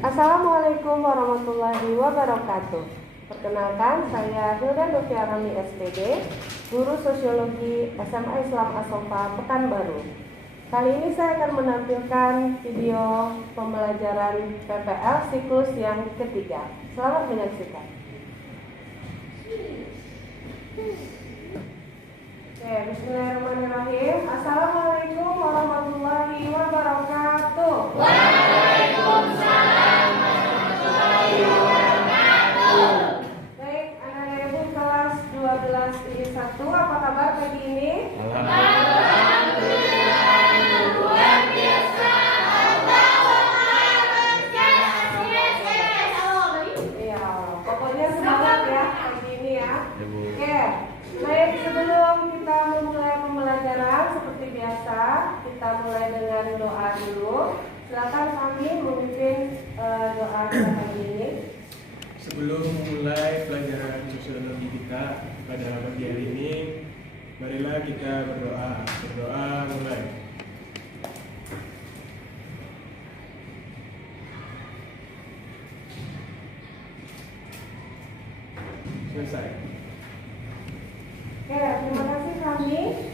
Assalamualaikum warahmatullahi wabarakatuh. Perkenalkan, saya Hilda Noviarami SPD, Guru Sosiologi SMA Islam Asofa Pekanbaru. Kali ini saya akan menampilkan video pembelajaran PPL siklus yang ketiga. Selamat menyaksikan. Bismillahirrahmanirrahim. Assalamualaikum warahmatullahi wabarakatuh. Waalaikumsalam warahmatullahi wabarakatuh. Baik, anak-anak ibu kelas 12 I1, apa kabar pagi ini? Alhamdulillah, luar biasa. Iya, pokoknya semangat ya pagi ini ya. Oke, baik, sebelum kita memulai pembelajaran seperti biasa, kita mulai dengan doa dulu. Silakan kami memimpin doa kita pagi ini. Sebelum memulai pelajaran sosiologi kita pada pagi hari ini, marilah kita berdoa. Berdoa mulai. Selesai. Oke, terima kasih kami.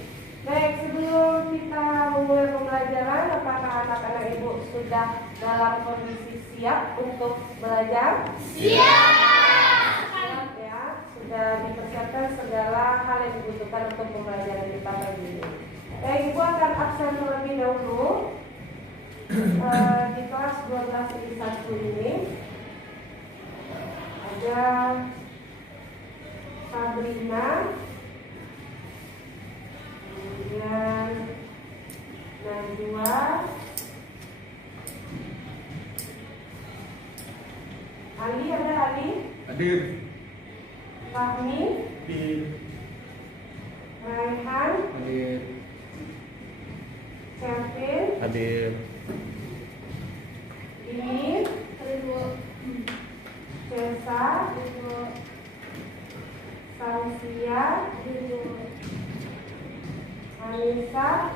Baik, sebelum kita memulai pembelajaran, apakah anak-anak ibu sudah dalam kondisi siap untuk belajar? Siap. Siap ya, sudah dipersiapkan segala hal yang dibutuhkan untuk pembelajaran kita pagi ini. Baik, ibu akan absen terlebih dahulu di kelas 12 I1 ini. Ada Sabrina, kemudian Najwa, Ali, ada Ali, Hadir Fahmi, di Raihan, Hadir. Kevin, Hadir. Dini, Cesa, Sansia, Anissa,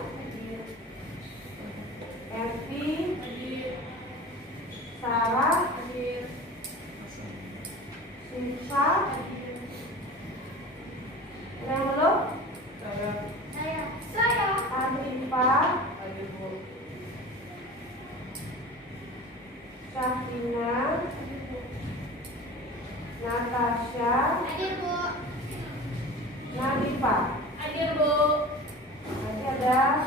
Evi, Sarah, Sisa, yang belum? Saya. Arifah, Syafina, Natasha, Hadir, Bu. Nadifa. Hadir, Bu. Nanti ada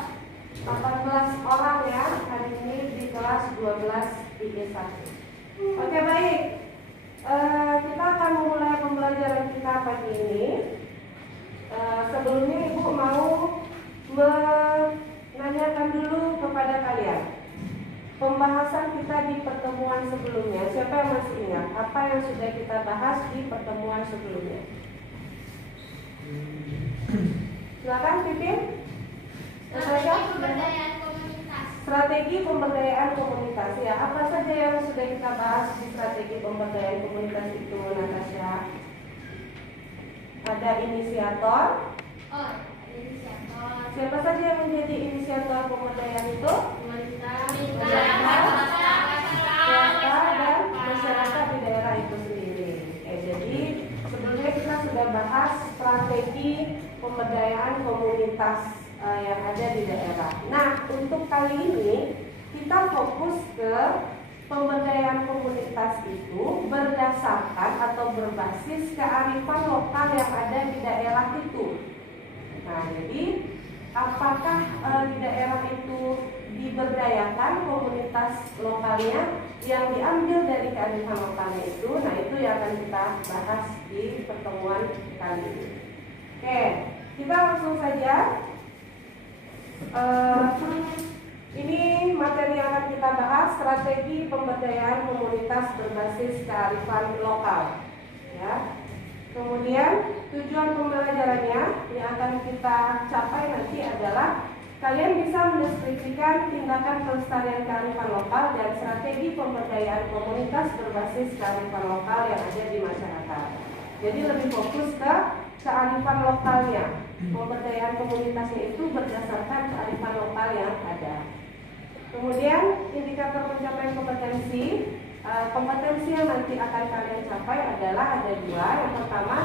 18 orang ya hari ini di kelas 12 I1. Oke, baik. Kita akan memulai pembelajaran kita pagi ini. Sebelumnya Ibu mau menanyakan dulu kepada kalian pembahasan kita di pertemuan sebelumnya. Siapa yang masih ingat apa yang sudah kita bahas di pertemuan sebelumnya? Silakan Pipin. Pemberdayaan komunitas. Strategi pemberdayaan komunitas ya. Apa saja yang sudah kita bahas di strategi pemberdayaan komunitas itu, Natasha? Ada inisiator. Oh, inisiator. Siapa saja yang menjadi inisiator pemberdayaan itu? Pemerintah, Swasta dan masyarakat di daerah itu sendiri. Jadi sebelumnya kita sudah bahas strategi pemberdayaan komunitas yang ada di daerah. Nah, untuk kali ini kita fokus ke pemberdayaan komunitas itu berdasarkan atau berbasis kearifan lokal yang ada di daerah itu. Nah, jadi apakah di daerah itu diberdayakan komunitas lokalnya yang diambil dari kearifan lokalnya itu? Nah, itu yang akan kita bahas di pertemuan kali ini. Oke, kita langsung saja. Ini materi yang akan kita bahas, strategi pemberdayaan komunitas berbasis kearifan lokal. Ya. Kemudian tujuan pembelajarannya yang akan kita capai nanti adalah kalian bisa mendeskripsikan tindakan pelestarian kearifan lokal dan strategi pemberdayaan komunitas berbasis kearifan lokal yang ada di masyarakat. Jadi lebih fokus ke kearifan lokalnya. Pemberdayaan komunitasnya itu berdasarkan kearifan lokal yang ada. Kemudian indikator pencapaian kompetensi kompetensi yang nanti akan kalian capai adalah ada dua. Yang pertama,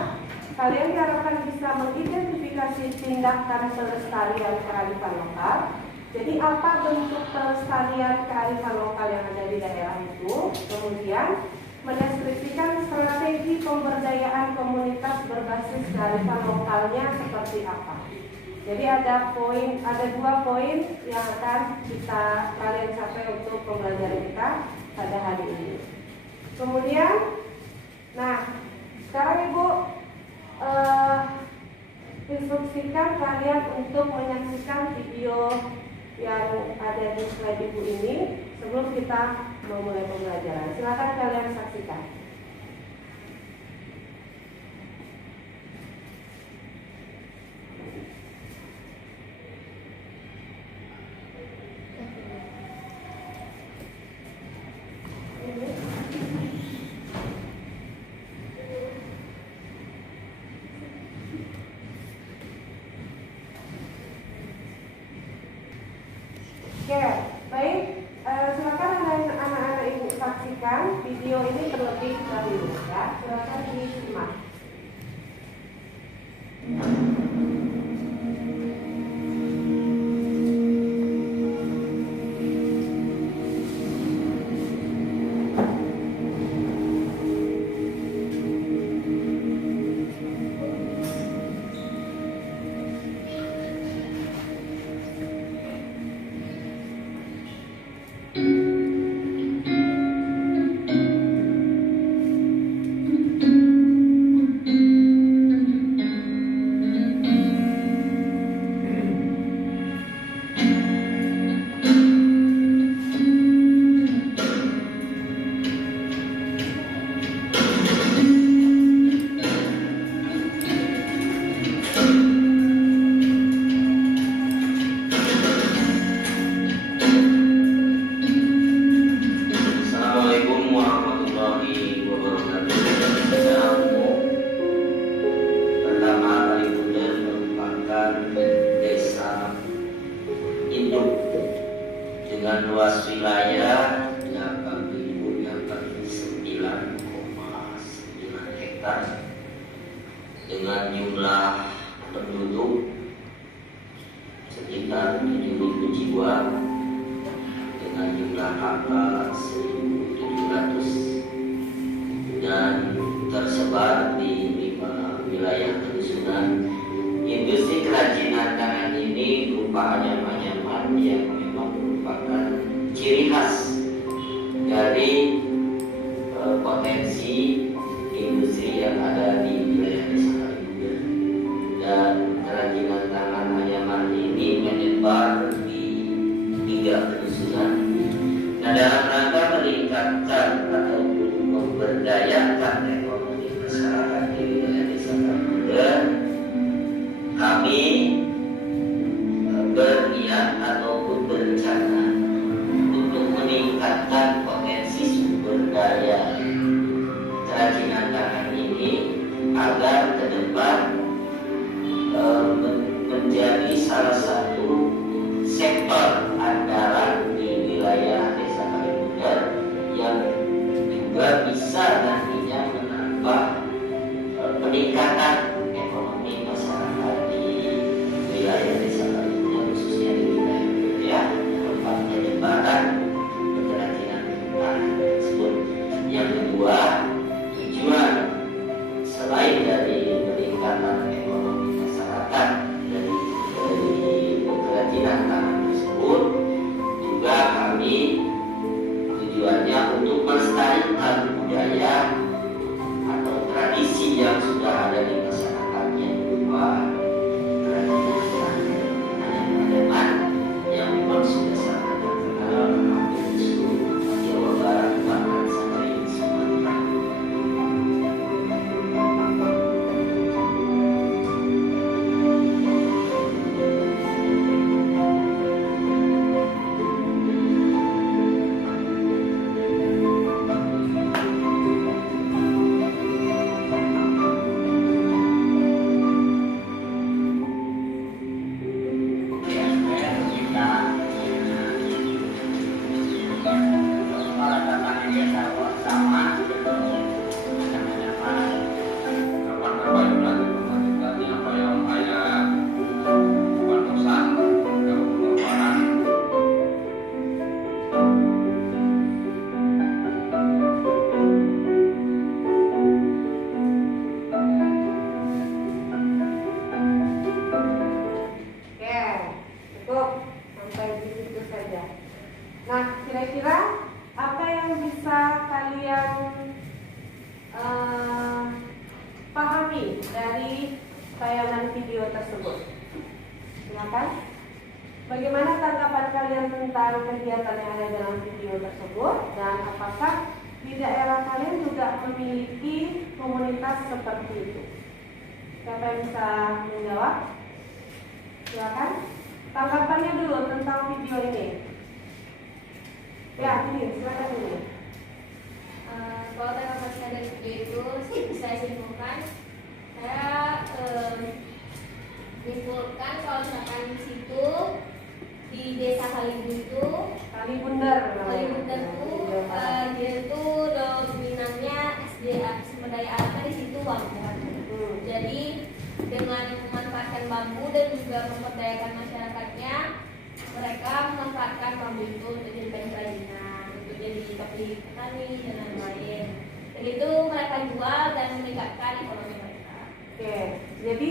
kalian diharapkan bisa mengidentifikasi tindakan pelestarian kearifan lokal. Jadi apa bentuk pelestarian kearifan lokal yang ada di daerah itu. Kemudian mendeskripsikan strategi pemberdayaan komunitas berbasis kearifan lokalnya seperti apa. Jadi ada dua poin yang akan kalian capai untuk pembelajaran kita pada hari ini. Kemudian, nah sekarang Ibu instruksikan kalian untuk menyaksikan video yang ada di slide Ibu ini sebelum kita memulai pembelajaran. Silakan kalian saksikan. Oke, baik. Silakan anak-anak Ibu saksikan video ini terlebih dahulu ya. Silakan disimak. dengan luas wilayah 8.089,9 hektar dengan jumlah penduduk sekitar 7.000 jiwa dengan jumlah angka 1.700 dan tersebar di 5 wilayah penyusunan. Industri kerajinan tangan ini berupa anyaman-anyaman yang memang merupakan ciri khas dari potensi industri yang ada di wilayah desa Kalibuder. Dan kerajinan tangan anyaman ini menyebar di 3 penyusunan. Nah, dalam rangka meningkatkan atau memberdayakan ekonomi masyarakat di wilayah desa Kalibuder, kami berniat ataupun berencana untuk meningkatkan potensi sumber daya kerajinan tangan ini agar ke depan menjadi salah satu sektor andalan di wilayah desa Kalibuder yang juga bisa nantinya menambah peningkatan ekonomi masyarakat di wilayah desa Kalibuder, khususnya di wilayah tempat penyebaran kerajinan tangan tersebut. Yang kedua, tujuan selain dari peningkatan ekonomi masyarakat dari kerajinan tangan tersebut, juga kami tujuannya untuk melestarikan budaya atau tradisi yang sudah ada di masyarakatnya berupa kerajinan tangan yang memang sudah sangat terkenal hampir di seluruh Jawa Barat bahkan sampai di Sumatera. dari tayangan video tersebut? Silakan. Bagaimana tanggapan kalian tentang kegiatan yang ada dalam video tersebut, dan apakah di daerah kalian juga memiliki komunitas seperti itu? Siapa yang bisa menjawab? Silakan. Tanggapannya dulu tentang video ini. Ya, ini silakan ini. Kalau tanggapan saya dari video itu saya simpulkan, saya simpulkan kalau misalkan di situ di desa Kalibun itu Kalibundar tuh dia itu dominannya sumber daya alamnya di situ bambu. Jadi dengan memanfaatkan bambu dan juga memperdayakan masyarakatnya, mereka memanfaatkan bambu itu untuk dijadikan kerajinan, untuk jadi kopi petani dan lain-lain. Dan itu mereka jual dan meningkatkan ekonomi mereka. Oke, jadi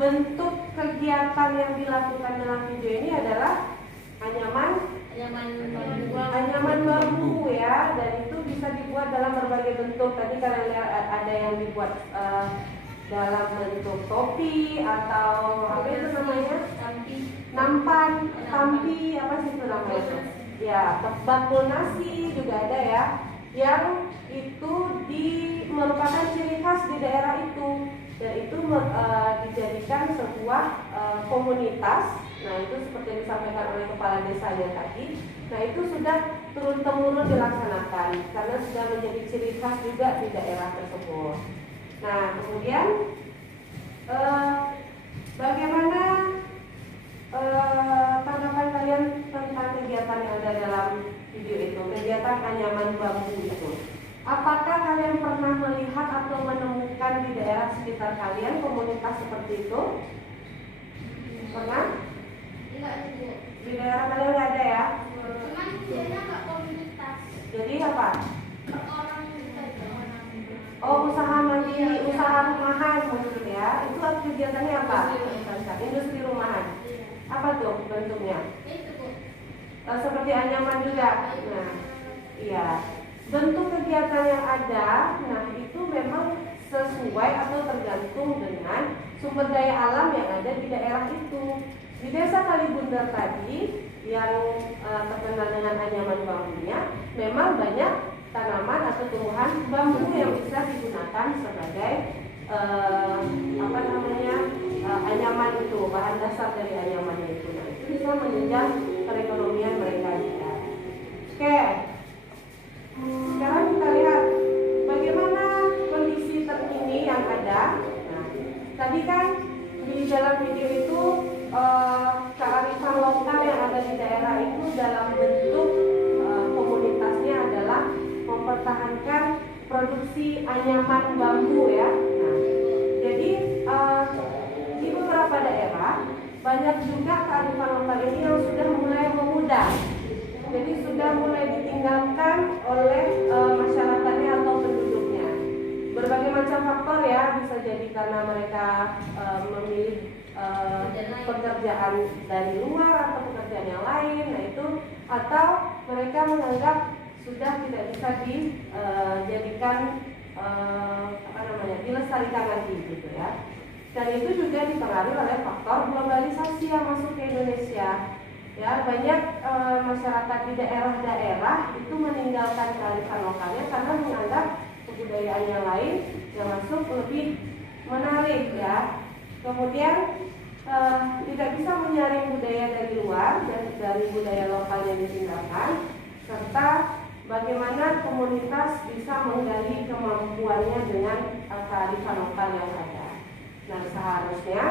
bentuk kegiatan yang dilakukan dalam video ini adalah anyaman bambu ya, dan itu bisa dibuat dalam berbagai bentuk. Tadi kalian lihat ada yang dibuat dalam bentuk topi atau apa itu namanya? Nampan, tampi, apa sih itu namanya? Ya, bakul nasi juga ada ya, yang itu merupakan ciri khas di daerah itu, dan itu dijadikan sebuah komunitas. Nah, itu seperti yang disampaikan oleh kepala desanya tadi. Nah, itu sudah turun-temurun dilaksanakan karena sudah menjadi ciri khas juga di daerah tersebut. Nah, kemudian bagaimana tanggapan kalian tentang kegiatan yang ada dalam video itu, kegiatan anyaman bambu itu? Apakah kalian pernah melihat atau menemukan di daerah sekitar kalian komunitas seperti itu? Pernah? Enggak ada. Di daerah kalian nggak ada ya? Cuman dia nggak komunitas. Jadi apa? Orang kita itu orang. Oh, usaha mandiri, usaha rumahan mungkin ya. Itu kegiatannya apa? Industri rumahan. Apa tuh bentuknya? Itu Bu. Seperti anyaman juga. Nah, iya. Bentuk kegiatan yang ada, nah itu memang sesuai atau tergantung dengan sumber daya alam yang ada di daerah itu. Di desa Kalibundar tadi yang terkenal dengan anyaman bambunya, memang banyak tanaman atau tumbuhan bambu yang bisa digunakan sebagai anyaman itu, bahan dasar dari anyamannya itu. Nah, itu bisa menunjang perekonomian mereka juga. Oke. Sekarang kita lihat bagaimana kondisi terkini yang ada. Nah, tadi kan di dalam video itu kearifan lokal yang ada di daerah itu dalam bentuk komunitasnya adalah mempertahankan produksi anyaman bambu ya. Nah, jadi di beberapa daerah banyak juga kearifan lokal ini yang sudah mulai memudar. Jadi sudah mulai ditinggalkan oleh masyarakatnya atau penduduknya. Berbagai macam faktor ya, bisa jadi karena mereka memilih pekerjaan dari luar atau pekerjaan yang lain. Nah itu, atau mereka menganggap sudah tidak bisa dijadikan dilestarikan lagi gitu ya. Dan itu juga dipengaruhi oleh faktor globalisasi yang masuk ke Indonesia. Ya, banyak masyarakat di daerah-daerah itu meninggalkan kearifan lokalnya karena menganggap kebudayaan yang lain yang masuk lebih menarik ya. Kemudian tidak bisa menyaring budaya dari luar dan dari budaya lokal yang ditinggalkan, serta bagaimana komunitas bisa menggali kemampuannya dengan kearifan lokal yang ada. Nah, seharusnya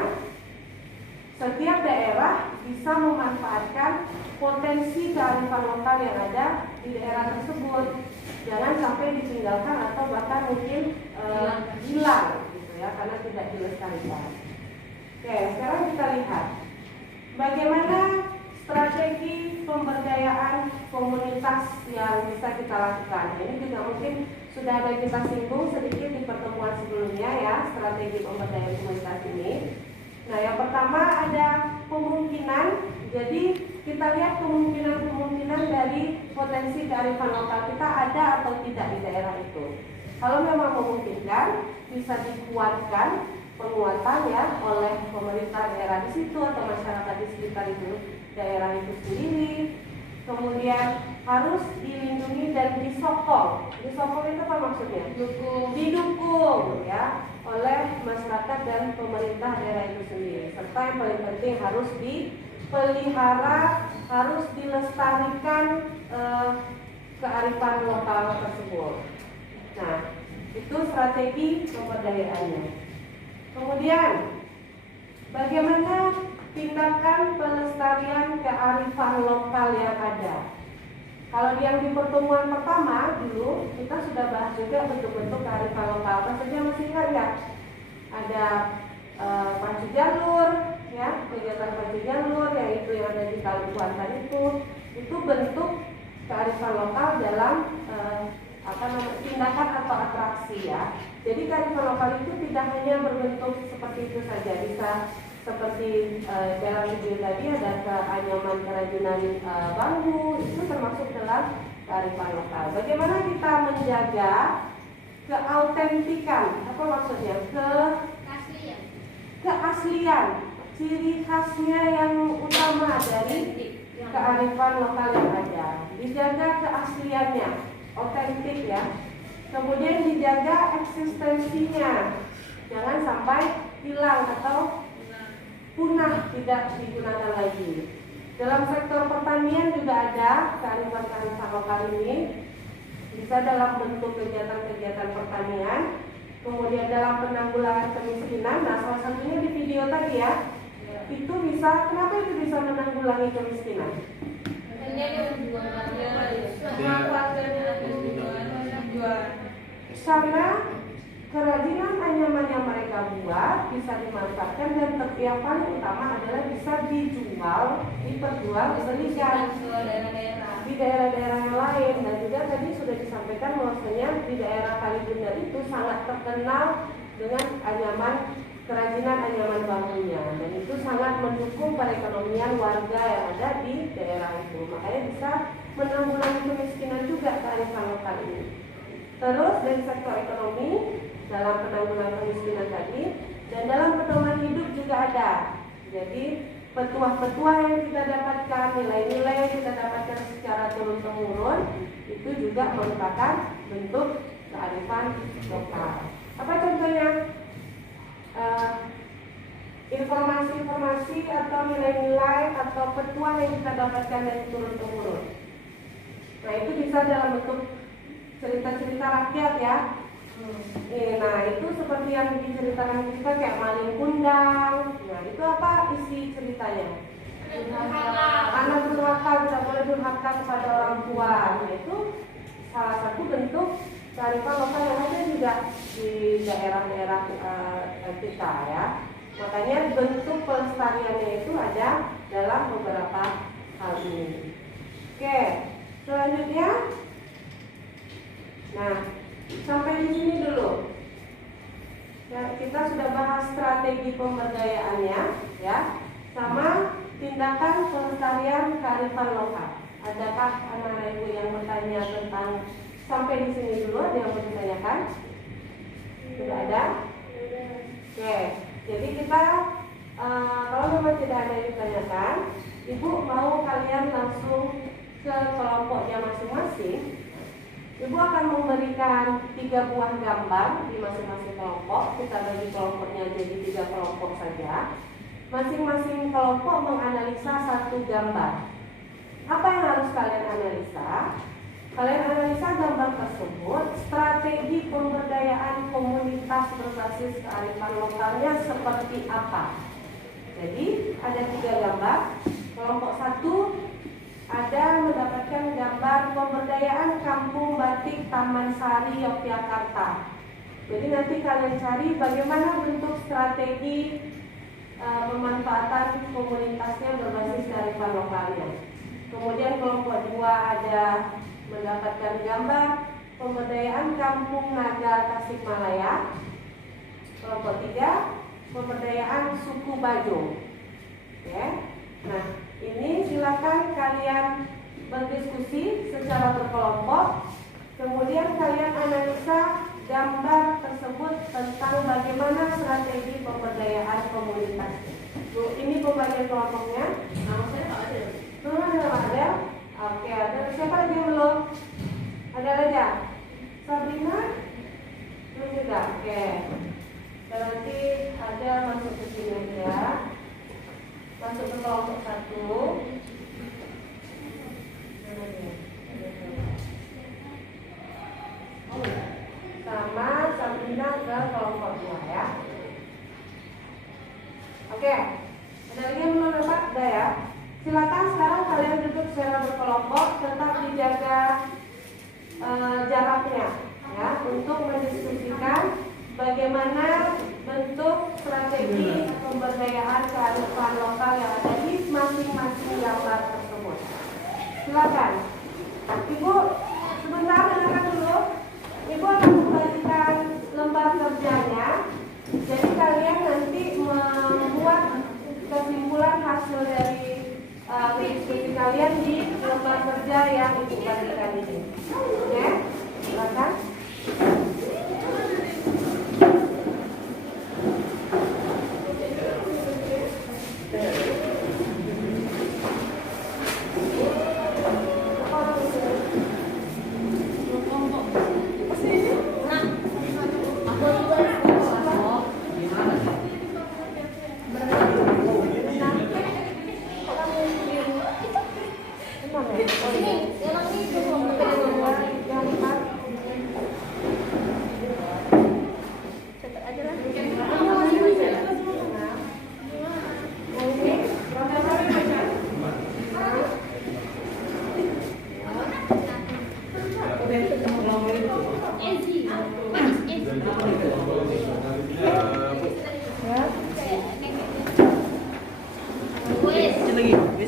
setiap daerah bisa memanfaatkan potensi kearifan lokal yang ada di daerah tersebut. Jangan sampai ditinggalkan atau bahkan mungkin hilang gitu ya, karena tidak dilestarikan. Oke, sekarang kita lihat bagaimana strategi pemberdayaan komunitas yang bisa kita lakukan. Ini juga mungkin sudah ada kita singgung sedikit di pertemuan sebelumnya ya, strategi pemberdayaan komunitas ini. Nah, yang pertama ada kemungkinan. Jadi kita lihat kemungkinan dari potensi kearifan lokal kita ada atau tidak di daerah itu. Kalau memang memungkinkan, bisa dikuatkan penguatan ya oleh pemerintah daerah di situ atau masyarakat di sekitar itu daerah itu sendiri. Kemudian harus dilindungi dan disokong. Disokong itu apa maksudnya? Didukung ya oleh masyarakat dan pemerintah daerah itu sendiri. Serta yang paling penting harus dipelihara, harus dilestarikan kearifan lokal tersebut. Nah, itu strategi pemberdayaannya. Kemudian, bagaimana tindakan pelestarian kearifan lokal yang ada? Kalau yang di pertemuan pertama dulu kita sudah bahas juga bentuk-bentuk kearifan lokal. Apa saja masih ingat ya? Ada pacu jalur, ya kegiatan pacu jalur yaitu yang ada di Kalimantan itu bentuk kearifan lokal dalam tindakan atau atraksi ya. Jadi kearifan lokal itu tidak hanya berbentuk seperti itu saja, bisa seperti dalam video tadi ada keanyaman kerajinan bambu, itu termasuk dalam kearifan lokal. Bagaimana kita menjaga keautentikan? Apa maksudnya? Keaslian, ciri khasnya yang utama dari kearifan lokal yang ada. Dijaga keasliannya, otentik ya. Kemudian dijaga eksistensinya, jangan sampai hilang atau punah, tidak digunakan lagi. Dalam sektor pertanian juga ada kearifan-kearifan lokal ini, bisa dalam bentuk kegiatan-kegiatan pertanian. Kemudian dalam penanggulangan kemiskinan, nah salah satunya di video tadi ya, itu bisa, kenapa itu bisa menanggulangi kemiskinan? Karena kerajinan anyaman yang mereka buat bisa dimanfaatkan dan yang paling utama adalah bisa diperjualbelikan di daerah-daerah yang lain. Dan juga tadi sudah disampaikan bahwasanya di daerah Kalibundar itu sangat terkenal dengan kerajinan anyaman bambunya, dan itu sangat mendukung perekonomian warga yang ada di daerah itu. Makanya bisa menanggulangi kemiskinan juga kearifan lokal ini. Terus dari sektor ekonomi dalam penanggulangan kemiskinan tadi, dan dalam pedoman hidup juga ada. Jadi petuah-petuah yang kita dapatkan, nilai-nilai yang kita dapatkan secara turun-temurun, itu juga merupakan bentuk kearifan lokal. Apa contohnya? Informasi-informasi atau nilai-nilai atau petuah yang kita dapatkan dari turun-temurun. Nah, itu bisa dalam bentuk cerita-cerita rakyat ya. Nah, itu seperti yang diceritakan kita kayak maling kundang. Nah, itu apa isi ceritanya? Anak durhaka, tidak boleh durhaka kepada orang tua. Nah, itu salah satu bentuk kearifan lokal yang ada juga di daerah-daerah kita ya. Makanya bentuk pelestariannya itu ada dalam beberapa hal ini. Oke, selanjutnya, nah sampai di sini dulu. Ya, kita sudah bahas strategi pemberdayaannya, ya, sama tindakan pelestarian kearifan lokal. Adakah anak-anak ibu yang bertanya tentang sampai di sini dulu? Ada yang mau ditanyakan? Sudah ada? Oke, jadi kita kalau memang tidak ada yang ditanyakan, ibu mau kalian langsung ke kelompoknya masing-masing. Ibu akan memberikan 3 buah gambar di masing-masing kelompok. Kita bagi kelompoknya jadi 3 kelompok saja. Masing-masing kelompok menganalisa 1 gambar. Apa yang harus kalian analisa? Kalian analisa gambar tersebut, strategi pemberdayaan komunitas berbasis kearifan lokalnya seperti apa. Jadi ada 3 gambar. Kelompok 1 ada mendapatkan gambar pemberdayaan Kampung Batik Taman Sari Yogyakarta. Jadi nanti kalian cari bagaimana bentuk strategi pemanfaatan komunitasnya berbasis kearifan lokalnya. Kemudian kelompok 2 ada mendapatkan gambar pemberdayaan Kampung Naga Tasikmalaya. Kelompok 3 pemberdayaan suku Bajo. Ya. Nah, ini silakan kalian berdiskusi secara berkelompok. Kemudian kalian analisa gambar tersebut tentang tentang bagaimana strategi pemberdayaan komunitas. Bu, ini pembagian kelompoknya. Nama saya nggak ada. Ada. Oke, ada. Siapa lagi yang belum? Ada aja. Sabrina? Belum juga. Oke. Berarti ada masuk ke sini aja. Masuk ke kelompok 1. Sama Sabrina ke kelompok 2 ya. Oke. Ada lagi yang belum dapat? Ada ya. Silakan sekarang kalian duduk secara berkelompok, tetap dijaga jaraknya ya untuk mendiskusikan bagaimana bentuk strategi pemberdayaan kearifan lokal yang ada di masing-masing gambar tersebut. Silakan. Ibu sebentar dengarkan dulu. Ibu akan membagikan lembar kerjanya. Jadi kalian nanti membuat kesimpulan hasil dari diskusi kalian di lembar kerja yang ibu bagikan ini. Oke, silakan.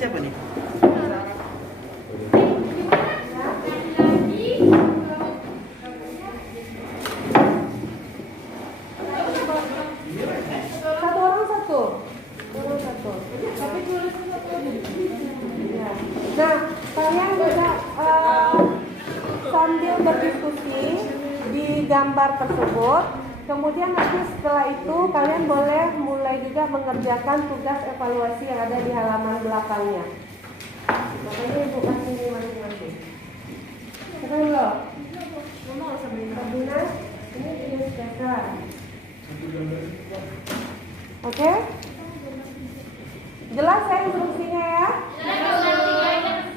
Siapa nih? Satu orang satu. Tapi tulis ya. Nah, kalian bisa sambil berdiskusi di gambar tersebut. Kemudian nanti setelah itu kalian boleh mulai juga mengerjakan tugas evaluasi yang ada di halaman belakangnya. Makanya ibu kasih ini masing-masing. Siapa yang belum? Sabrina, ini tulis dasar. Oke? Jelas ya instruksinya ya?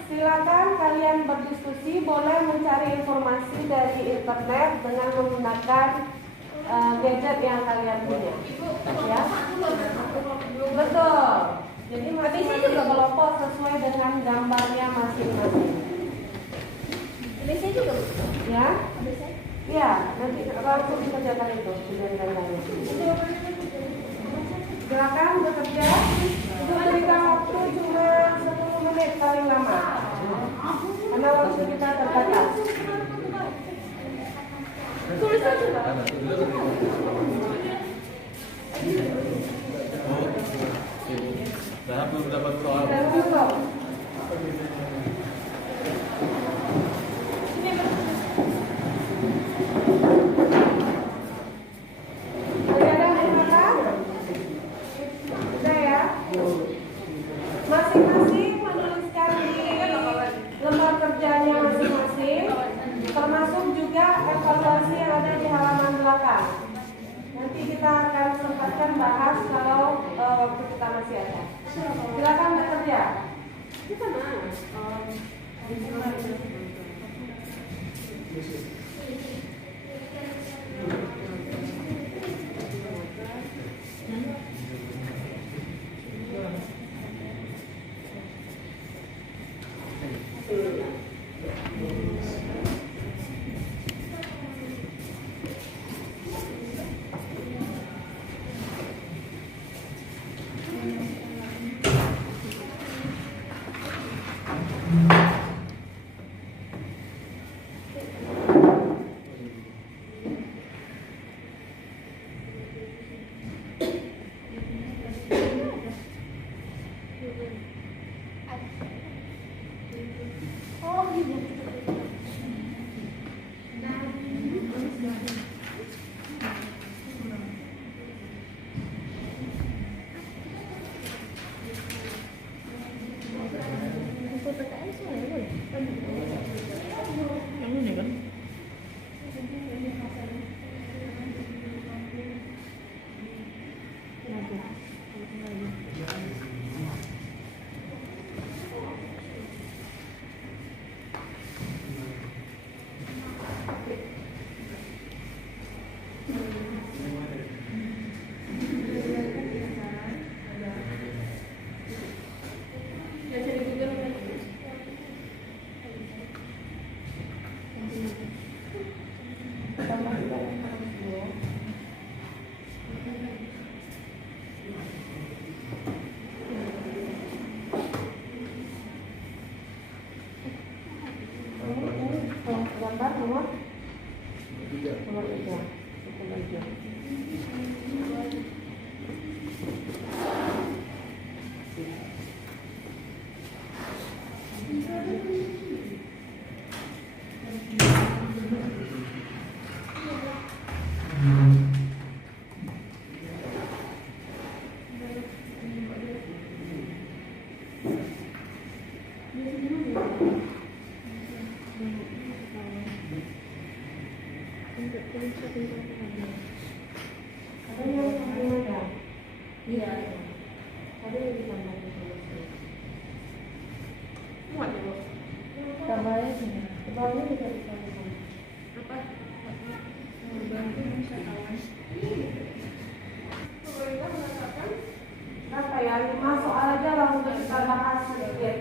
Silakan kalian berdiskusi, boleh mencari informasi dari internet dengan menggunakan gadget yang kalian punya. Ya? Betul. Jadi masing-masing kelompok sesuai dengan gambarnya masing-masing. Bisa juga. Ya? Iya, nanti langsung dikerjakan itu dengan gambarnya. Silakan bekerja. Itu berikan waktu cuma 10 menit paling lama. Karena waktu kita terbatas. Tulis aja lah. Nah, belum dapat soal. Masing-masing menuliskan di lembar kerjanya masing-masing, termasuk juga evaluasi yang ada di halaman belakang. Nanti kita akan sempatkan bahas kalau waktu kita masih ada. Silakan bekerja. Kita mana? Ada yang ada? Iya. Ada yang ditambah? Muat ya, Bu? Tambahnya sini. Tambahnya juga ditambah. Apa? Membantu wisatawan. Pemerintah mengatakan berapa ya? 5 soal aja langsung kita bahas sedikit.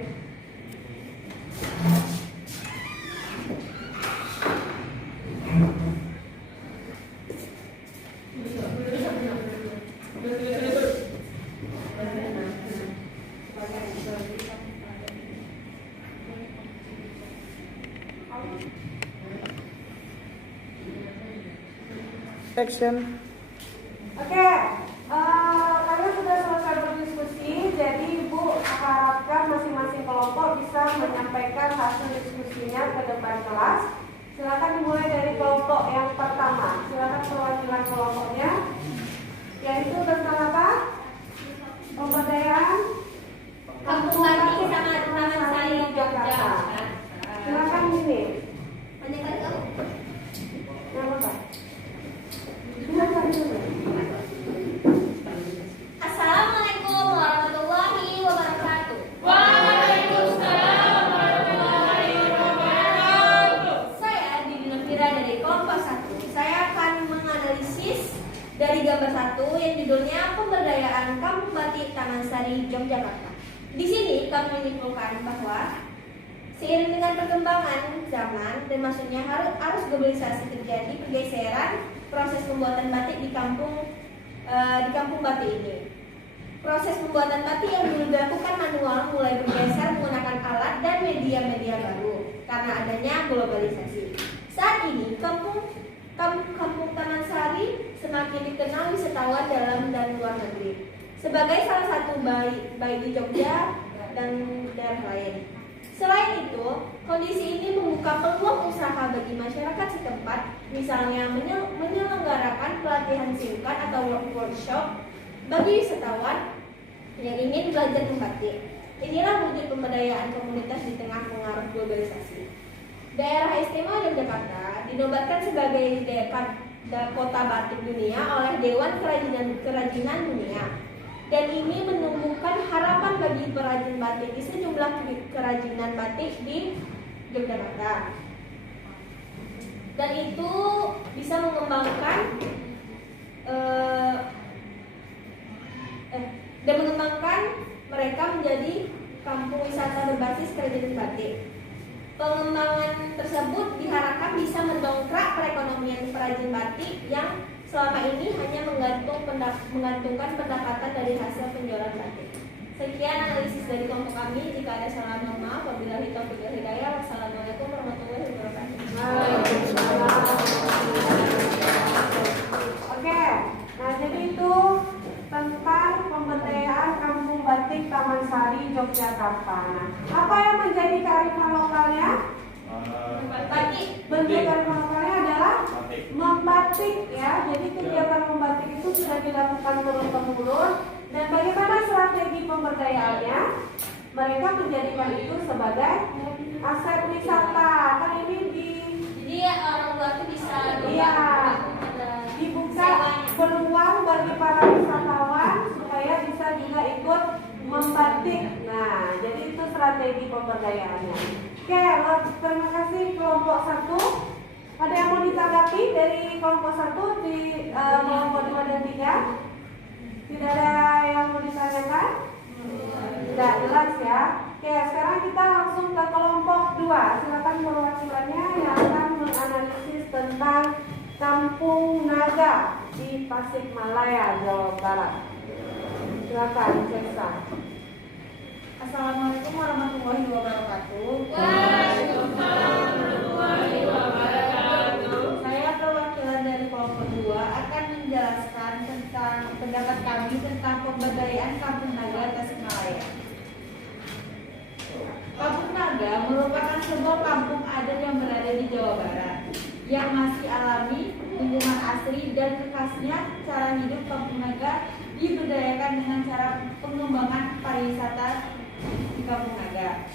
Action. Oke, kalian sudah selesai berdiskusi, jadi Ibu harapkan masing-masing kelompok bisa menyampaikan hasil diskusinya ke depan kelas. Silakan dimulai dari kelompok yang pertama. Silakan perwakilan kelompoknya, yaitu tentang apa? Pemberdayaan Kampung Batik sama Taman Sari Jogja. Silakan ini. Banyak kali kamu. Nama Pak? Silakan dulu. Assalamualaikum warahmatullahi wabarakatuh. Saya Didi Novira dari kelompok 1. Saya akan menganalisis dari gambar 1 yang judulnya Pemberdayaan Kampung Batik Taman Sari Yogyakarta. Di sini kami menyimpulkan bahwa seiring dengan perkembangan zaman dan maksudnya arus globalisasi terjadi pergeseran proses pembuatan batik di kampung batik ini. Proses pembuatan batik yang dulu dilakukan manual mulai bergeser menggunakan alat dan media-media baru karena adanya globalisasi. Saat ini kampung Taman Sari semakin dikenal wisatawan dalam dan luar negeri sebagai salah satu baik di Jogja dan daerah lain. Selain itu, kondisi ini membuka peluang usaha bagi masyarakat setempat, misalnya menyelenggarakan pelatihan singkat atau workshop bagi wisatawan yang ingin belajar membatik. Inilah wujud pemberdayaan komunitas di tengah pengaruh globalisasi. Daerah Istimewa Yogyakarta dinobatkan sebagai kota batik dunia oleh Dewan Kerajinan Dunia. Dan ini menumbuhkan harapan bagi perajin batik di sejumlah kerajinan batik di Yogyakarta. Dan itu bisa mengembangkan mereka menjadi kampung wisata berbasis kerajinan batik. Pengembangan tersebut diharapkan bisa mendongkrak perekonomian perajin batik yang selama ini hanya menggantungkan pendapatan dari hasil penjualan batik. Sekian analisis dari kelompok kami. Jika ada salah mohon maaf. Wabillahi taufiq wal hidayah. Wassalamualaikum warahmatullahi wabarakatuh. Oke, nah jadi itu tentang pemberdayaan Kampung Batik Taman Sari Yogyakarta. Nah, apa yang menjadi kearifan lokalnya? Bentuk kearifan lokalnya adalah membatik ya. Jadi kegiatan membatik itu sudah dilakukan turun-temurun. Dan bagaimana strategi pemberdayaannya? Mereka menjadikan itu sebagai aset wisata. Kan ini Jadi orang tua itu bisa dibuka peluang bagi para wisatawan supaya bisa juga ikut membatik. Nah, jadi itu strategi pemberdayaannya. Oke, terima kasih kelompok 1. Ada yang mau ditanggapi dari kelompok 1 di kelompok 2 dan 3? Tidak ada yang mau ditanyakan? Tidak jelas ya. Oke, sekarang kita langsung ke kelompok 2. Silakan perwakilannya yang akan menganalisis tentang Kampung Naga di Tasikmalaya, Jawa Barat. Silakan, Cesa. Assalamualaikum warahmatullahi wabarakatuh. Waalaikumsalam warahmatullahi wabarakatuh. Saya perwakilan dari kelompok 2 akan kebudayaan Kampung Naga Tasikmalaya. Kampung Naga merupakan sebuah kampung adat yang berada di Jawa Barat yang masih alami, lingkungan asri dan khasnya cara hidup Kampung Naga diberdayakan dengan cara pengembangan pariwisata di Kampung Naga.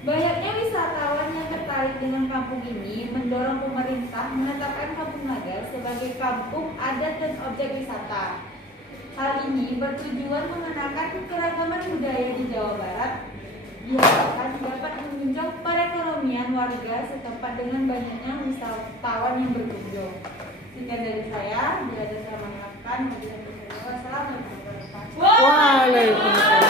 Banyaknya wisatawan yang tertarik dengan kampung ini mendorong pemerintah menetapkan Kampung Naga sebagai kampung adat dan objek wisata. Hal ini bertujuan mengenalkan keragaman budaya di Jawa Barat, diharapkan dapat menunjang perekonomian warga setempat dengan banyaknya wisatawan yang berkunjung. Sekian dari saya, bila ada salah mengenalkan, wassalamualaikum warahmatullahi wabarakatuh. Waalaikumsalam.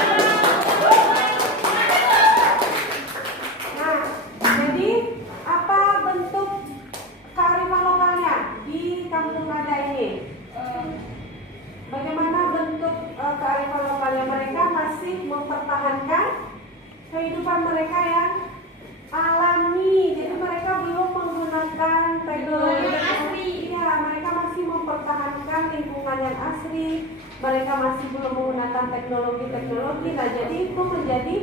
Nah, jadi apa bentuk kearifan lokalnya di Kampung Naga ini? Bagaimana bentuk kearifan lokalnya? Mereka masih mempertahankan kehidupan mereka yang alami. Jadi mereka belum menggunakan teknologi asli. Ya, mereka masih mempertahankan lingkungan yang asli. Mereka masih belum menggunakan teknologi. Nah, jadi itu menjadi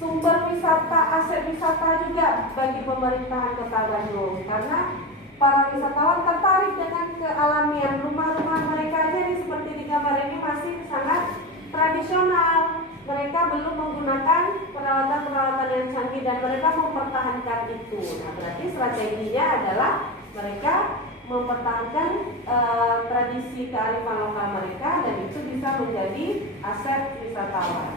sumber wisata, aset wisata juga bagi pemerintahan Kota Bandung, karena para wisatawan tertarik dengan kealamian. Rumah-rumah mereka aja nih seperti di gambar ini masih sangat tradisional. Mereka belum menggunakan peralatan-peralatan yang canggih dan mereka mempertahankan itu. Nah, berarti strateginya adalah mereka mempertahankan tradisi kearifan lokal mereka dan itu bisa menjadi aset wisatawan.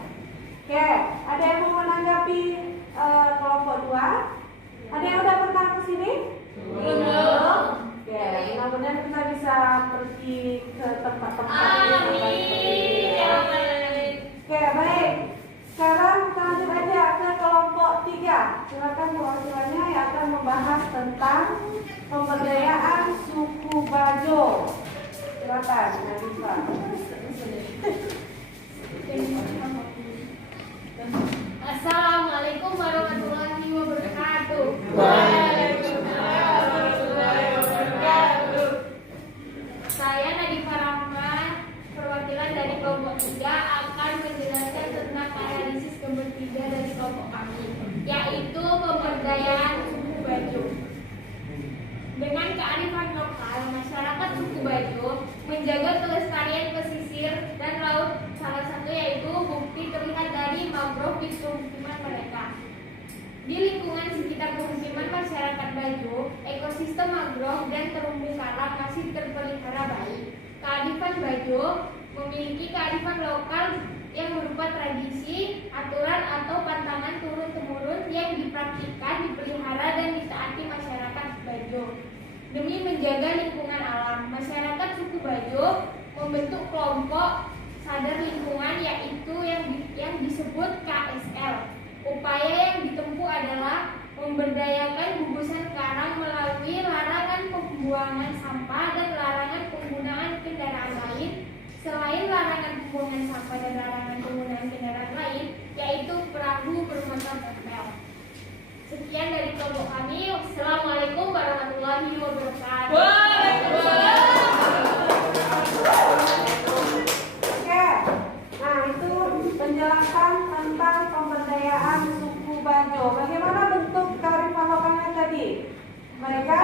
Oke, ada yang mau menanggapi kelompok 2? Ada yang udah pernah ke sini? Belum. Oke, mudah-mudahan kita bisa pergi ke tempat-tempat yang Oke, baik. Sekarang kita lanjut aja ke kelompok 3. Silakan perwakilannya yang akan membahas tentang pemberdayaan suku Bajo. Silakan, Nabila. Assalamualaikum warahmatullahi wabarakatuh. Waalaikumsalam warahmatullahi wabarakatuh. Saya Nadifah Rahman, perwakilan dari kelompok 3 akan menjelaskan tentang analisis kebertiga dari kelompok kami, yaitu pemberdayaan suku Bajo. Dengan kearifan lokal, masyarakat suku Bajo menjaga kelestarian pesisir dan laut. Salah satu yaitu bukti terlihat dari mangrove di pemukiman mereka. Di lingkungan sekitar pemukiman masyarakat Bajo, ekosistem mangrove dan terumbu karang masih terpelihara baik. Kearifan Bajo memiliki kearifan lokal yang berupa tradisi, aturan atau pantangan turun-temurun yang dipraktikkan, dipelihara dan ditaati masyarakat Bajo. Demi menjaga lingkungan alam, masyarakat suku Bajo membentuk kelompok sadar lingkungan yaitu yang disebut KSL. Upaya yang ditempuh adalah memberdayakan gugusan karang melalui larangan pembuangan sampah dan larangan penggunaan kendaraan lain. Selain larangan pembuangan sampah dan larangan penggunaan kendaraan lain, yaitu perahu bermotor tempel. Sekian dari kelompok kami. Wassalamualaikum warahmatullahi wabarakatuh. Oke, nah itu penjelasan tentang pemberdayaan suku Bajo. Bagaimana bentuk kearifan lokalnya tadi? Mereka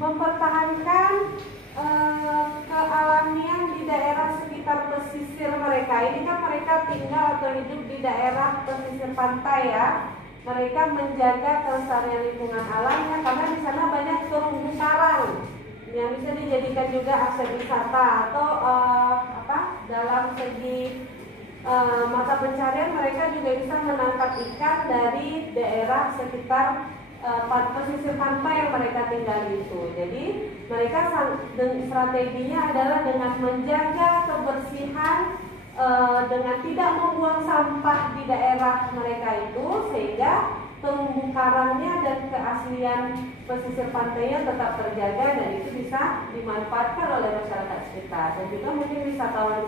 mempertahankan kealamian di daerah sekitar pesisir mereka. Ini kan mereka tinggal atau hidup di daerah pesisir pantai ya. Mereka menjaga kelestarian lingkungan alamnya karena di sana banyak terumbu karang yang bisa dijadikan juga aset wisata atau dalam segi mata pencarian mereka juga bisa menangkap ikan dari daerah sekitar pesisir pantai yang mereka tinggali itu. Jadi mereka strateginya adalah dengan menjaga kebersihan, dengan tidak membuang sampah di daerah mereka itu, sehingga terumbu karangnya dan keaslian pesisir pantainya tetap terjaga dan itu bisa dimanfaatkan oleh masyarakat sekitar. Dan juga mungkin wisatawan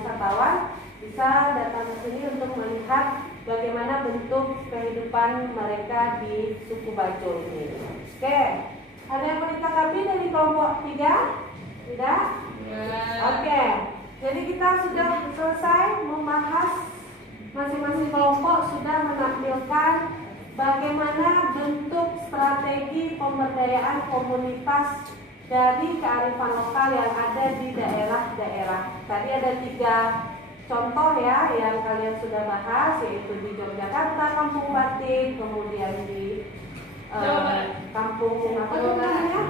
bisa datang ke sini untuk melihat bagaimana bentuk kehidupan mereka di suku Bajo ini. Oke, ada yang mau ditanggapi dari kelompok 3? Tidak? Oke. Jadi kita sudah selesai membahas, masing-masing kelompok sudah menampilkan bagaimana bentuk strategi pemberdayaan komunitas dari kearifan lokal yang ada di daerah-daerah. Tadi ada 3 contoh ya yang kalian sudah bahas, yaitu di Yogyakarta, Kampung Batik, kemudian di Kampung apa namanya?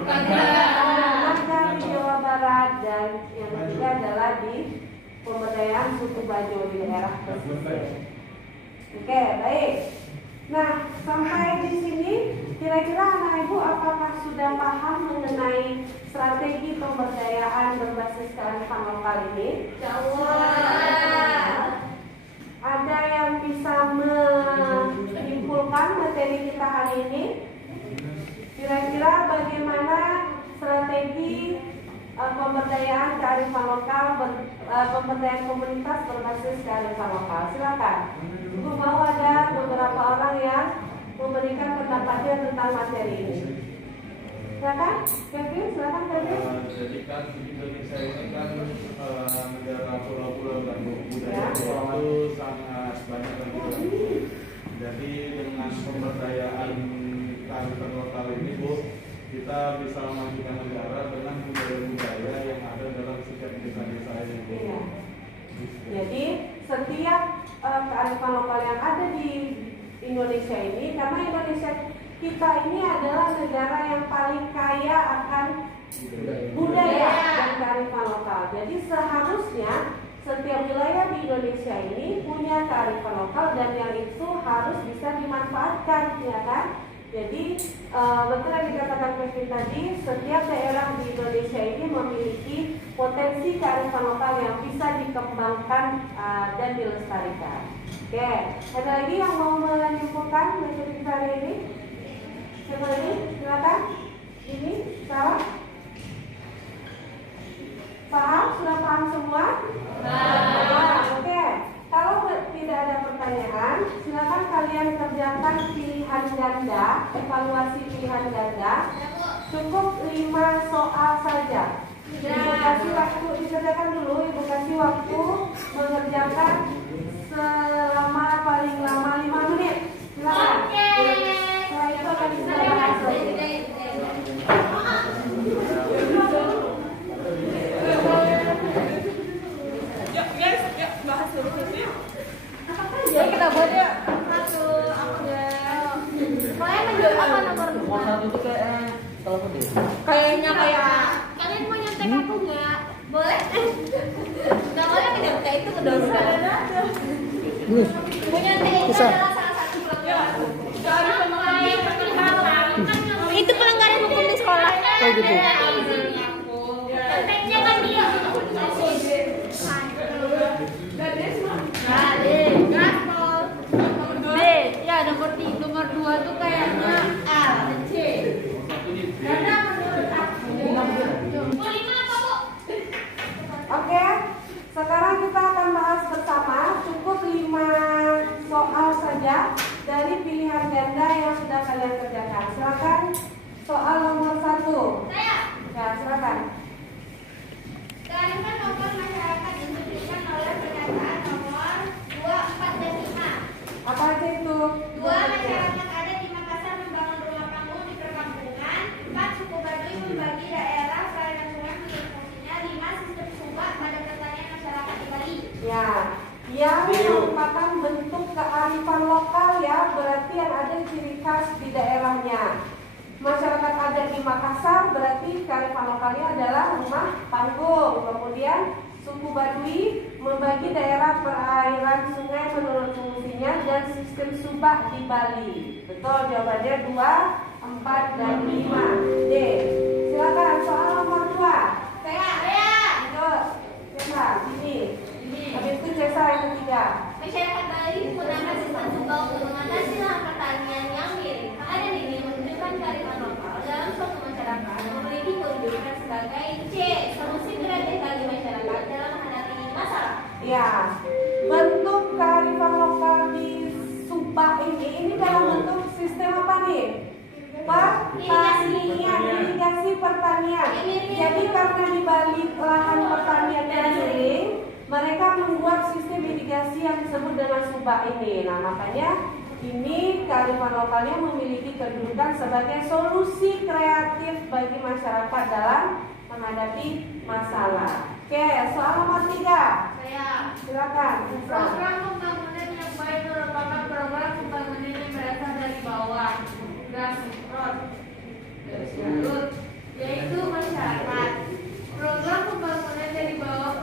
Nagar di Jawa Barat, dan yang ketiga adalah di pemberdayaan suku Bajo di daerah pesisir. Oke, baik. Nah, sampai di sini kira-kira anak ibu apakah sudah paham mengenai strategi pemberdayaan berbasis kearifan lokal ini? Ada yang bisa menyimpulkan materi kita hari ini? Kira-kira bagaimana strategi pemberdayaan kearifan lokal, pemberdayaan komunitas berbasis kearifan lokal? Silakan. Ibu mau ada beberapa orang yang memberikan pendapatnya tentang materi ini. Silakan, Kevin. Silakan, Kevin. Jadi kan Indonesia ini kan negara pulau-pulau dan budaya itu sangat banyak lagi. Jadi dengan pemberdayaan kearifan lokal ini, Bu, kita bisa memajukan negara dengan budaya-budaya yang ada dalam setiap desa-desa ini. Iya. Jadi setiap kearifan lokal yang ada di Indonesia ini, karena Indonesia kita ini adalah negara yang paling kaya akan budaya dan kearifan lokal. Jadi seharusnya setiap wilayah di Indonesia ini punya kearifan lokal dan yang itu harus bisa dimanfaatkan, ya kan? Jadi betul yang dikatakan Kevin tadi, setiap daerah di Indonesia ini memiliki potensi kearifan lokal yang bisa dikembangkan dan dilestarikan. Oke, ada lagi yang mau menyimpulkan materi kita hari ini? Siapa lagi? Silakan. Ini, Sarah. Paham? Sudah paham semua? Oke. Kalau tidak ada pertanyaan, silakan kalian kerjakan pilihan ganda, evaluasi pilihan ganda. Cukup 5 soal saja. Ibu kasih waktu, dikerjakan dulu. Ibu kasih waktu mengerjakan selama paling lama 5 menit. Silakan. Setelah itu akan kita bahas lagi. Yuk guys, yuk bahas dulu yuk. Ya kita buat ya. Kalian menjawab apa nomor 2? Kayaknya kayak Kalian mau nyontek aku nggak? Boleh? Nggak boleh nyontek, itu kedodoran. Mau nyontek itu adalah salah satu pelanggaran. Itu pelanggaran hukum di sekolah. Oh gitu. Nyonteknya kan dia. B. Ya nomor 2 tuh kayaknya A dan C. Karena menurut aku Oke, sekarang kita akan bahas bersama. Cukup 5 soal saja dari pilihan ganda yang sudah kalian kerjakan. Silakan soal nomor 1. Saya. Ya, silakan. Kearifan lokal masyarakat dibuktikan oleh pernyataan nomor 2, 4, dan 5. Apa aja itu? 2. Masyarakat ada di Makassar membangun rumah panggung di perkampungan. 4. Suku Baduy membagi daerah perairan sungai menurut fungsinya. 5. Sistem subak pada pertanian masyarakat di Bali. Ya, yang merupakan bentuk kearifan lokal ya, berarti yang ada ciri khas di daerahnya. Masyarakat adat di Makassar berarti kearifan lokalnya adalah rumah panggung. Kemudian suku Baduy membagi daerah perairan sungai menurut fungsinya dan sistem subak di Bali. Betul, jawabannya 2, 4, dan 5. D. Silakan soal nomor 2. Saya. Betul. Cesa, ini. Habis itu Cesa yang ketiga. Masyarakat Bali menggunakan sistem subak untuk mengatasi lahan pertanian yang miring. Hal ini menunjukkan kearifan lokal dalam suatu masyarakat memiliki kedudukan sebagai C. Solusi kreatif bagi masyarakat dalam menghadapi masalah. Ya, bentuk kearifan lokal di Subak ini dalam bentuk sistem apa nih? Pertanian, irigasi pertanian. Jadi karena di Bali lahan pertaniannya miring, mereka membuat sistem mitigasi yang disebut dengan SUBA ini. Nah, makanya ini kearifan lokalnya memiliki kedudukan sebagai solusi kreatif bagi masyarakat dalam menghadapi masalah. Oke, soal nomor 3. Saya. Silakan. Program pembangunan yang baik merupakan program pembangunan yang berasal dari bawah, grassroots, yaitu masyarakat. Program pembangunan dari bawah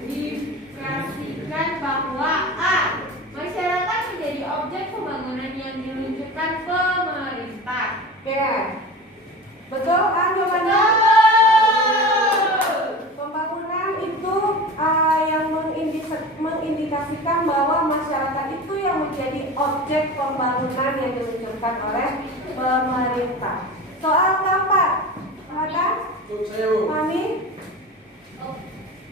mengindikasikan bahwa a. masyarakat menjadi objek pembangunan yang diluncurkan pemerintah. Oke. Betul kan jawabannya? Pembangunan itu yang mengindikasikan bahwa masyarakat itu yang menjadi objek pembangunan yang diluncurkan oleh pemerintah. Soal keempat, silakan. Untuk saya, Bu. Mami.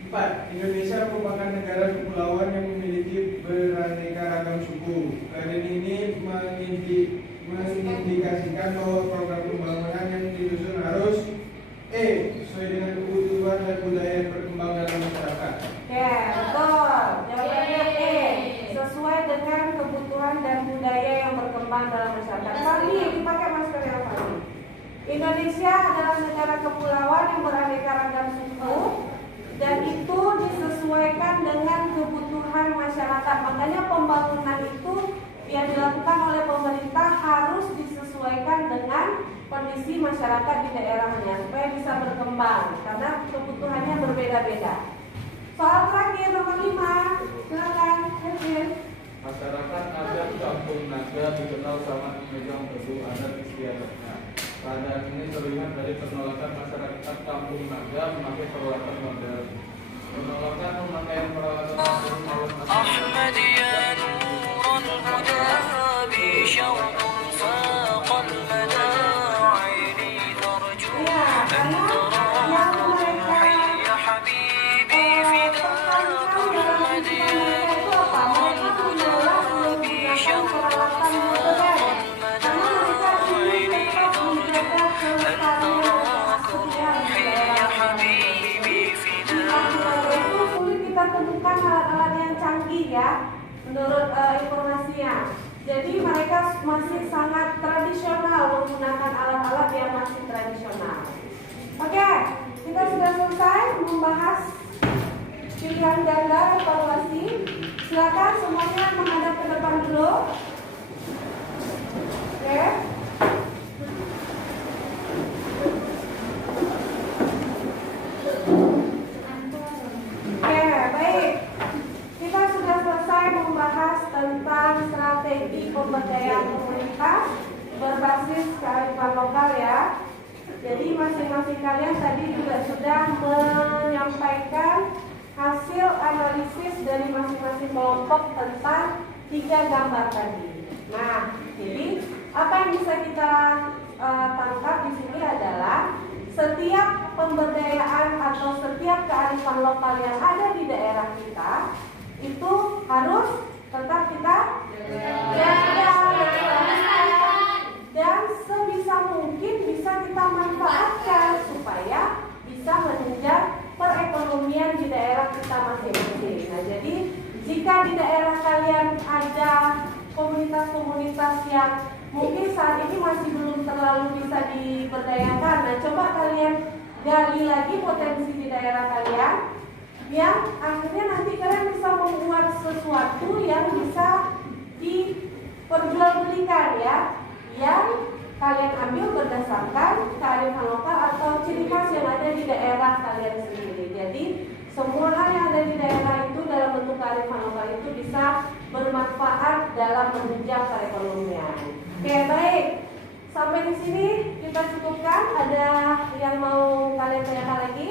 4. Indonesia merupakan negara kepulauan yang memiliki beraneka ragam suku. Kalian ini mengindikasikan bahwa program pembangunan yang disusun harus sesuai dengan kebutuhan dan budaya yang berkembang dalam masyarakat. Oke, betul. Jawabannya E. Sesuai dengan kebutuhan dan budaya yang berkembang dalam masyarakat. Kami dipakai masker yang kami. Indonesia adalah negara kepulauan yang beraneka ragam suku dan itu disesuaikan dengan kebutuhan masyarakat. Makanya pembangunan itu yang dilakukan oleh pemerintah harus disesuaikan dengan kondisi masyarakat di daerahnya supaya bisa berkembang karena kebutuhannya berbeda-beda. Soal terakhir nomor 5, silakan. Masyarakat adat Kampung Naga dikenal sangat memegang teguh adat istiadatnya. Keadaan ini terlihat dari penolakan masyarakat Kampung Naga memakai peralatan modern. Penolakan memakai peralatan modern maupun menurut informasinya. Jadi mereka masih sangat tradisional menggunakan alat-alat yang masih tradisional. Oke, kita sudah selesai membahas pilihan ganda evaluasi. Silakan semuanya menghadap ke depan dulu. Oke. Tentang strategi pemberdayaan komunitas berbasis kearifan lokal ya. Jadi masing-masing kalian tadi juga sudah menyampaikan hasil analisis dari masing-masing kelompok tentang 3 gambar tadi. Nah, jadi apa yang bisa kita tangkap di sini adalah setiap pemberdayaan atau setiap kearifan lokal yang ada di daerah kita itu harus tetap kita jaga dan sebisa mungkin bisa kita manfaatkan supaya bisa menunjang perekonomian di daerah kita masing-masing. Nah, jadi jika di daerah kalian ada komunitas-komunitas yang mungkin saat ini masih belum terlalu bisa diberdayakan, nah coba kalian gali lagi potensi di daerah kalian yang akhirnya nanti kalian bisa membuat sesuatu yang bisa diperjualbelikan ya, yang kalian ambil berdasarkan kearifan lokal atau ciri khas yang ada di daerah kalian sendiri. Jadi semua hal yang ada di daerah itu dalam bentuk kearifan lokal itu bisa bermanfaat dalam menunjang perekonomian. Oke, baik. Sampai di sini kita cukupkan. Ada yang mau kalian tanyakan lagi?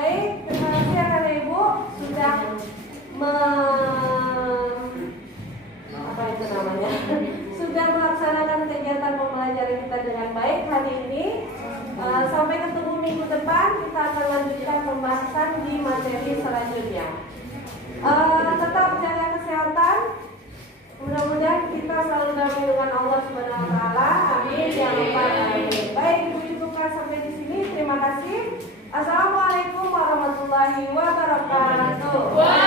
Baik, terima kasih anak ibu sudah sudah melaksanakan kegiatan pembelajaran kita dengan baik hari ini. Sampai ketemu minggu depan, kita akan lanjutkan pembahasan di materi selanjutnya. Tetap jaga kesehatan. Mudah-mudahan kita selalu damai dengan Allah Subhanahu wa taala. Amin ya rabbal alamin. Baik, Ibu sampai di sini. Terima kasih. Assalamualaikum warahmatullahi wabarakatuh.